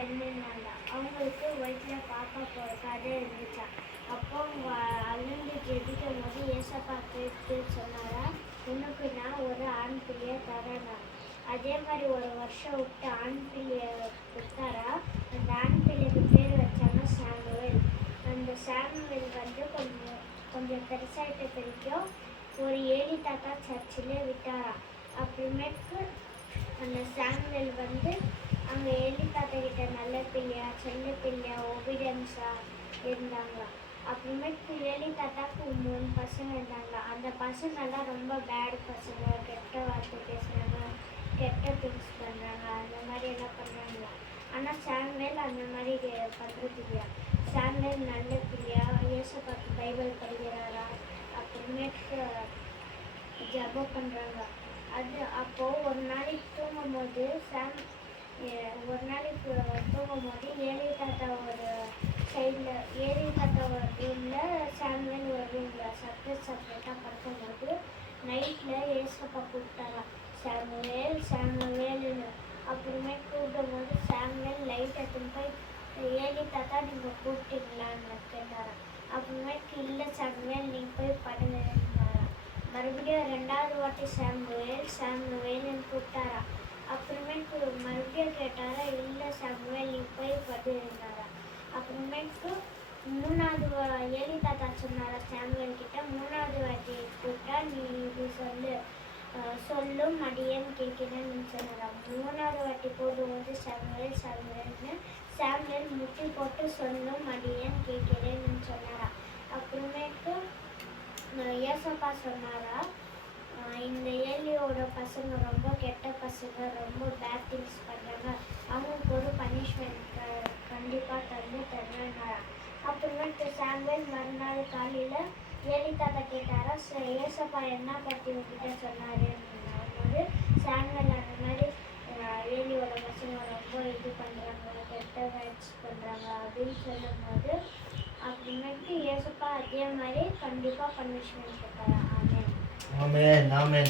பெண் இருந்தாங்க. அவங்களுக்கு வயிற்றில் பாப்பா பிறக்காத இருந்துச்சா. அப்போ அவங்க அழுந்து ஜெபிக்கும் போது ஏசப்பா கேட்டு சொன்னாரா, உனக்கு நான் ஒரு ஆண் பிள்ளையை தரேனா. அதே மாதிரி ஒரு வருஷம் விட்டு ஆண் பிள்ளையை கொடுத்தாரா. அந்த ஆண் பிள்ளைக்கு பேர் வச்சாங்க சாமுவேல். அந்த சாமுவேல் வந்து கொஞ்சம் பெருசாகிட்ட பிடிக்கும் ஒரு ஏலி தாத்தா சர்ச்சில் விட்டாரா. அப்புறமேட்டு அந்த சாமுவேல் வந்து அங்கே ஏலி தாத்தா கிட்ட நல்ல பிள்ளையா செல்ல பிள்ளையா ஒபீடியன்ஸா இருந்தாங்க. அப்புறமேட்டு ஏலி தாத்தாக்கு 3 பசங்க இருந்தாங்க. அந்த பசங்கெல்லாம் ரொம்ப பேட் பசங்க, கெட்ட வார்த்தை பேசுகிறாங்க, கெட்ட திங்ஸ் பண்ணுறாங்க, அந்த மாதிரி எல்லாம் பண்ணுறாங்க. ஆனால் சாமுவேல் அந்த மாதிரி பண்ணுறது இல்லையா. சாமுவேல் நல்ல பிள்ளையா ஏசப்பாக்கு பைபிள் படிக்கிறாரா. அப்புறமேட்டு ஜபம் பண்ணுறாங்க. அப்போது ஒரு நாளைக்கு தூங்கும் போது ஏலி தாத்தா ஒரு சைடில் ஒரு ரூமில் சாமுவேல் ஒரு ரூமில் செப்பரேட்டாக படுக்கும்போது நைட்டில் ஏசப்பா கூப்பிட்டாரா, சாமுவேல் சாமுவேல்னு. அப்புறமே கூப்பிடும்போது சாமுவேல் லைட் எடுத்துன்னு போய் ஏலி தாத்தா நீங்கள் கூப்பிட்டீங்களான்னு கேட்டாரா. அப்புறமேட்டு இல்லை சாமுவேல் நீங்கள் போய் படுங்கன்னாரா. மறுபடியும் 2வது வாட்டி சாமுவேல்னு கூப்பிட்டாரா. அப்புறமேட்டு மறுபடியும் கேட்டாரா, இல்லை சாமுவேல் நீ போய் படுனாரா. அப்புறமேட்டு 3வது ஏலி தாத்தா சொன்னாரா சாமுவேல் கிட்ட, 3வது வாட்டி கூப்பிட்டா நீ இது சொல்லும் அடியேன்னு கேட்கிறேன்னு சொன்னாரா. 3வது வாட்டி போடும்போது சாமுவேல்னு சாமுவேல் முட்டி போட்டு சொல்லும் அடியேன்னு கேட்கிறேன்னு சொன்னாரா. அப்புறமேட்டு ஏசப்பா சொன்னாரா, இந்த ஏலியோட பசங்க ரொம்ப கெட்ட பசங்க, ரொம்ப பேட் திங்ஸ் பண்ணுறாங்க, அவங்களுக்கு ஒரு பனிஷ்மெண்ட் கண்டிப்பாக தரேன்னாரா. அப்புறமேட்டு சாமுவேல் மறுநாள் காலையில் ஏலி தாத்தா கேட்டாரா, ஏசப்பா என்ன பற்றி உங்ககிட்ட சொன்னாருன்னு. சாமுவேல் அந்த மாதிரி ஏலியோட பசங்க ரொம்ப இது பண்ணுறாங்க, கெட்ட வேட்ஸ் பண்ணுறாங்க அப்படின்னு சொல்லும்போது அப்புறமேட்டு ஏசப்பா அதே மாதிரி கண்டிப்பாக பனிஷ்மெண்ட் கொடுத்தாரா. ஆமென். ஆமென். ஆமென்.